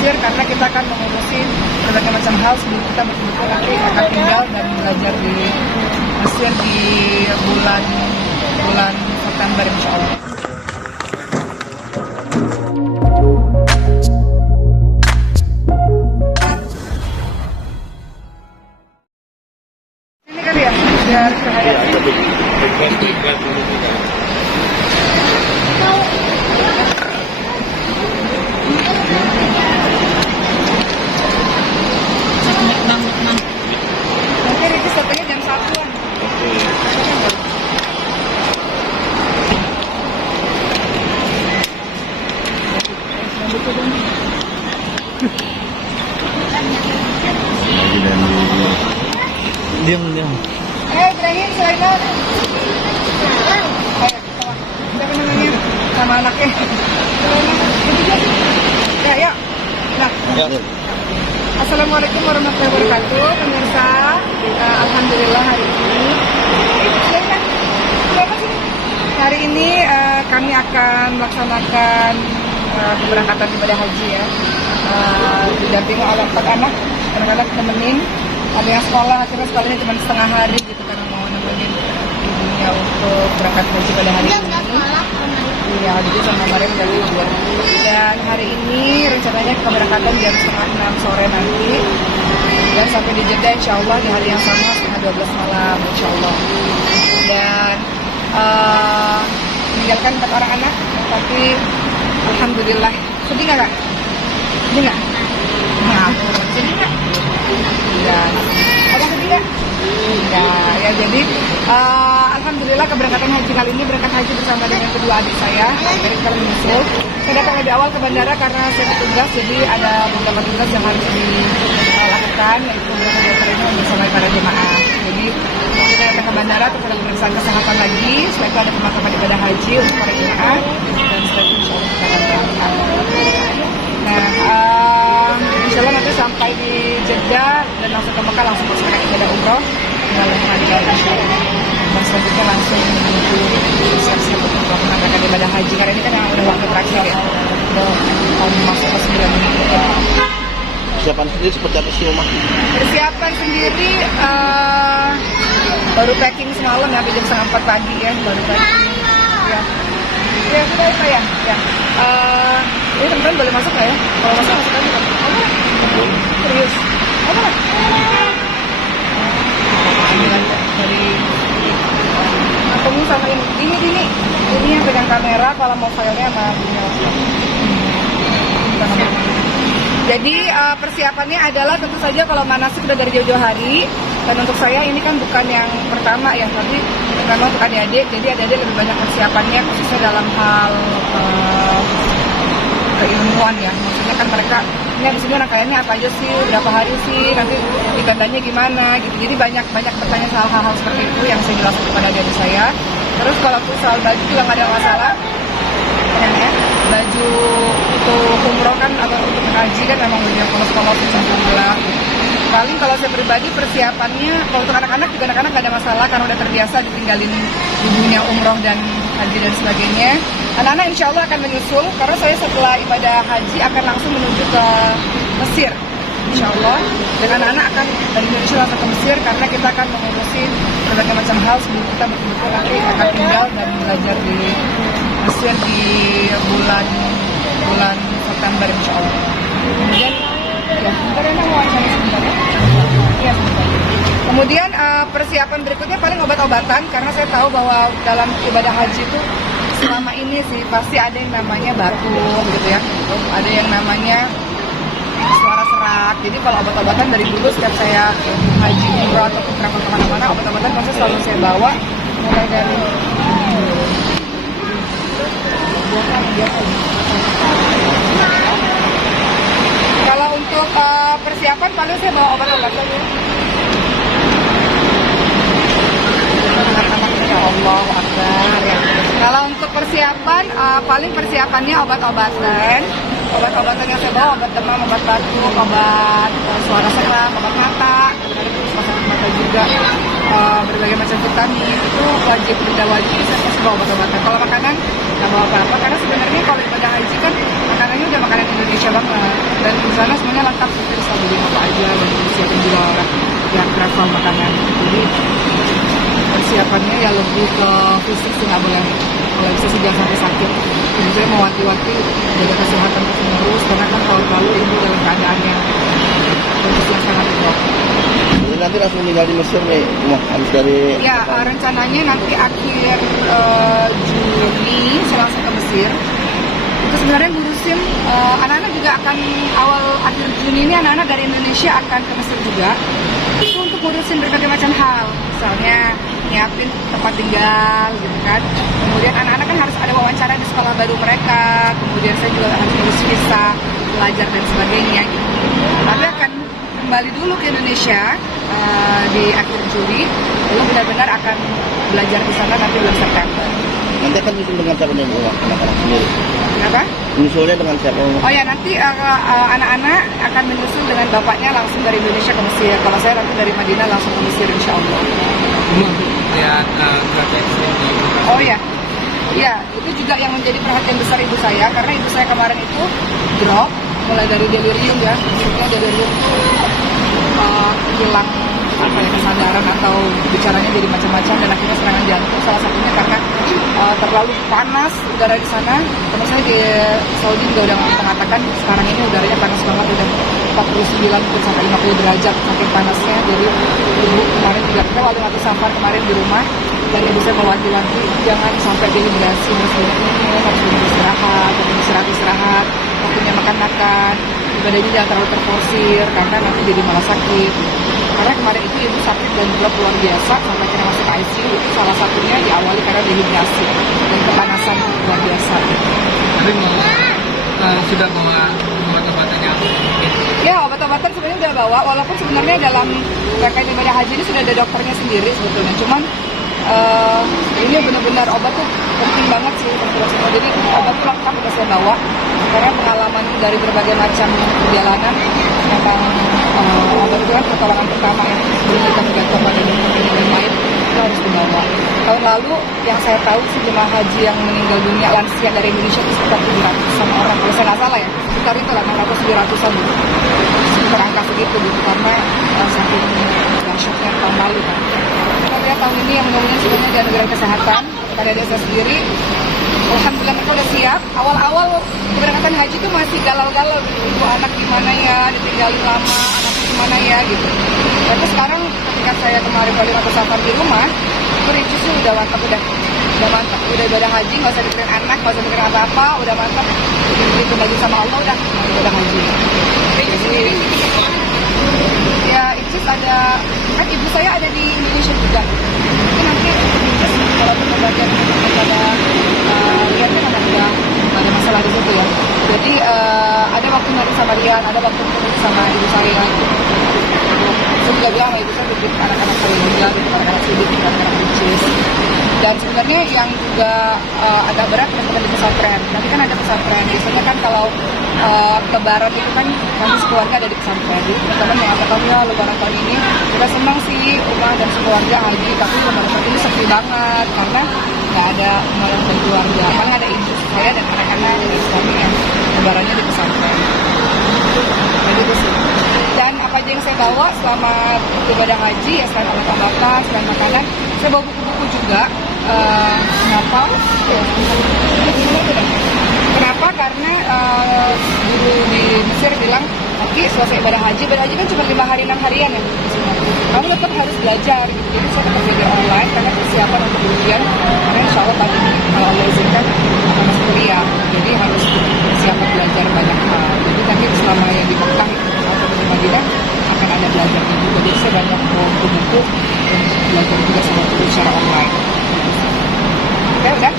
Mesir karena kita akan mengurusi berbagai macam hal sebelum kita betul-betul nanti akan tinggal dan belajar di Mesir di bulan September insya Allah. Ini kali ya, biar cahaya. Mungkin itu sampai jam 1-an. Diam. Ibrahim, Sulaiman. Siapa namanya? Sama anaknya. Ya. Nah. Assalamualaikum warahmatullahi wabarakatuh, pemirsa. Alhamdulillah hari ini. Hari ini kami akan melaksanakan keberangkatan ibadah haji ya. Didampingi oleh 4 anak-anak temenin. Ada yang sekolah, akhirnya sekolahnya cuma setengah hari gitu karena mau nemenin ibunya untuk berangkat haji pada hari ini. Iya, jadi sama Mariam dari libur. Dan hari ini rencananya keberangkatan jam 5:30 sore nanti. Dan sampai di Jeddah insya Allah di hari yang sama setengah 12 malam insya Allah. Dan meninggalkan 4 orang anak, tapi alhamdulillah. Sedih nggak Kak? Sedih nggak? Nah, sedih nggak? Ya, ada sedih nggak? Ya jadi alhamdulillah keberangkatan haji kali ini berangkat haji bersama dengan kedua adik saya dari menyusul. Saya datang lebih awal ke bandara karena saya bertugas, jadi ada beberapa tugas yang harus dilakukan, yaitu beberapa diantaranya bersama para jemaah. Jadi kita datang ke bandara untuk ada pemeriksaan kesehatan lagi, setelah itu ada pemakaman ibadah haji untuk para jemaah, dan setelah itu insya Allah kita akan berangkat. Nah, insya Allah nanti sampai di Jeddah dan langsung ke Mekah langsung melaksanakan ibadah umroh dalam rangkaian insya Allah. Dan selanjutnya langsung menuju siap-siap untuk melaksanakan ibadah haji karena ini kan yang udah waktu terakhir ya, udah masuk ke 9 minggu. Persiapan sendiri seperti apa sih Oma? Persiapan sendiri baru packing semalam ya, sampai jam 3:30 pagi ya baru packing. Ya sudah itu ya. Ini teman-teman boleh masuk nggak ya? Kalau masuk aja kan? Serius? Apa? Dari kamu sama ini yang pegang kamera, kalau mau filenya sama Jadi persiapannya adalah tentu saja kalau manasik sudah dari jauh-jauh hari. Dan untuk saya ini kan bukan yang pertama ya, tapi memang untuk adik-adik. Jadi adik-adik lebih banyak persiapannya khususnya dalam hal keilmuan ya. Maksudnya kan mereka ini abis ini rangkaiannya apa aja sih, berapa hari sih, nanti ibadahnya gimana gitu. Jadi banyak bertanya soal hal-hal seperti itu yang saya jelaskan kepada adik-adik saya. Terus kalau soal baju juga nggak ada masalah. Ya, baju untuk umroh kan atau untuk haji kan memang banyak polos-polos alhamdulillah. Paling kalau saya pribadi persiapannya kalau untuk anak-anak juga anak-anak nggak ada masalah karena udah terbiasa ditinggalin ibunya umroh dan haji dan sebagainya. Anak-anak insya Allah akan menyusul karena saya setelah ibadah haji akan langsung menuju ke Mesir insya Allah. Dan anak-anak akan dari Indonesia langsung ke Mesir karena kita akan mengurusi berbagai macam hal sebelum kita betul-betul nanti akan tinggal dan belajar di Mesir di bulan September insya Allah. Kemudian ya, Kemudian persiapan berikutnya paling obat-obatan karena saya tahu bahwa dalam ibadah haji itu selama ini sih pasti ada yang namanya batuk gitu ya, ada yang namanya suara serak. Jadi kalau obat-obatan dari dulu setiap saya haji umroh atau berangkat kemana-mana, obat-obatan pasti selalu saya bawa mulai dari kalau untuk persiapan paling saya bawa obat-obatan ya. Ya Allah Akbar ya. Kalau untuk persiapan paling persiapannya obat-obatan yang saya bawa obat demam, obat batuk, obat suara serak, obat mata, ada rumah sakit mata juga, berbagai macam vitamin itu wajib, tidak wajib saya pasti bawa obat-obatan. Kalau makanan nggak bawa apa-apa karena sebenarnya kalau ibadah haji kan makanannya udah makanan Indonesia banget dan insya sana semuanya lengkap, kita bisa beli apa aja dan disiapin juga yang travel makanan. Jadi persiapannya ya lebih ke fisik sih, nggak boleh, kalau bisa sih jangan sampai sakit. Jadi saya mau wanti-wanti jaga kesehatan terus menerus karena kan tahun lalu ibu dalam keadaan yang kondisi yang sangat drop. Jadi nanti langsung tinggal di Mesir nih, habis dari... Ya, rencananya nanti akhir Juni saya langsung ke Mesir. Itu sebenarnya ngurusin anak-anak juga akan awal akhir Juni ini anak-anak dari Indonesia akan ke Mesir juga. Itu untuk ngurusin berbagai macam hal, misalnya nyiapin tempat tinggal gitu kan. Kemudian anak-anak kan harus ada wawancara di sekolah baru mereka. Kemudian saya juga harus ngurus visa, belajar dan sebagainya gitu. Tapi akan kembali dulu ke Indonesia di akhir Juli, lalu benar-benar akan belajar di sana nanti bulan September. Nanti akan nyusul dengan siapa nih rumah anak-anak sendiri? Kenapa? Nyusulnya dengan siapa? Oh ya, nanti anak-anak akan menyusul dengan bapaknya langsung dari Indonesia ke Mesir. Kalau saya nanti dari Madinah langsung ke Mesir insya Allah. Lihat cuaca ekstrim di Oh ya, iya itu juga yang menjadi perhatian besar ibu saya, karena ibu saya kemarin itu drop mulai dari delirium ya, maksudnya delirium itu hilang apa ya, kesadaran atau bicaranya jadi macam-macam dan akhirnya serangan jantung. Salah satunya karena terlalu panas udara di sana. Teman saya di Saudi juga udah mengatakan sekarang ini udaranya panas banget, udah 49 sampai 50 derajat saking panasnya. Jadi ibu kemarin juga kita waktu safar kemarin di rumah, dan ibu saya mewanti-wanti jangan sampai dehidrasi, harus banyak minum, harus banyak istirahat, istirahat, waktunya makan-makan, ibadahnya jangan terlalu terforsir karena nanti jadi malah sakit. Karena kemarin itu ibu sakit dan drop luar biasa sampai kena masuk ICU, itu salah satunya diawali karena dehidrasi dan kepanasan luar biasa. Tapi sudah bawa obat-obatan yang Ya, obat-obatan sebenarnya udah bawa, walaupun sebenarnya dalam rangkaian ibadah haji ini sudah ada dokternya sendiri sebetulnya. Cuman ini benar-benar obat tuh penting banget sih. Jadi obat tuh lengkap udah saya bawa karena pengalaman dari berbagai macam perjalanan memang obat itu kan pertolongan pertama ya sebelum kita bergantung pada dokter dan lain itu harus dibawa. Tahun lalu yang saya tahu sih jemaah haji yang meninggal dunia lansia dari Indonesia itu sekitar 700-an orang, kalau saya nggak salah ya, sekitar itu lah 600-700-an gitu, sekitar angka segitu gitu karena saking dahsyatnya tahun lalu kan. Kita lihat tahun ini yang mudah-mudahan semuanya di negara kesehatan pada desa sendiri. Alhamdulillah mereka udah siap. Awal-awal keberangkatan haji itu masih galau-galau gitu. Ibu anak gimana ya, ditinggalin lama, anak gimana ya gitu. Tapi sekarang ketika saya kemarin kali waktu safar di rumah, itu Ricis udah mantap, udah ibadah haji, nggak usah mikirin anak, nggak usah mikirin apa-apa, udah mantap. Itu lagi sama Allah udah ibadah haji. Jadi ya Ricis ada, kan ibu saya ada di Indonesia juga. Mungkin nanti Ricis kalau pembagian kepada lihatnya kan udah nggak ada masalah di situ ya. Jadi ada waktu nanti sama Rian, ada waktu ketemu sama ibu saya. Saya juga bilang sama ibu saya titip anak-anak saya juga, titip anak-anak Sidik, titip anak-anak Ricis. Dan sebenarnya yang juga agak berat teman-teman di pesantren. Nanti kan ada pesantren. Biasanya kan kalau lebaran itu kan kami sekeluarga ada di pesantren. Jadi teman-teman yang tahu ya lebaran tahun ini kita senang sih rumah dan sekeluarga haji, tapi lebaran tahun ini sepi banget karena nggak ada malam berkeluarga. Paling ada ibu saya dan anak-anak dan suami yang lebarannya di pesantren. Jadi itu sih. Dan apa aja yang saya bawa selama ibadah haji ya, selain obat-obatan, selain makanan, saya bawa buku-buku juga. Kenapa? Kenapa? Karena guru di Mesir bilang, oke selesai ibadah haji kan cuma 5 hari 6 harian ya. Kamu tetap harus belajar gitu. Jadi saya tetap belajar online karena persiapan untuk ujian. Karena insya Allah tahun ini kalau Allah izinkan akan masuk kuliah. Jadi harus persiapan belajar banyak hal. Jadi nanti selama yang di Mekah atau di Madinah akan ada belajarnya juga. Jadi saya banyak buku-buku dan belajar juga sama guru secara online. Udah?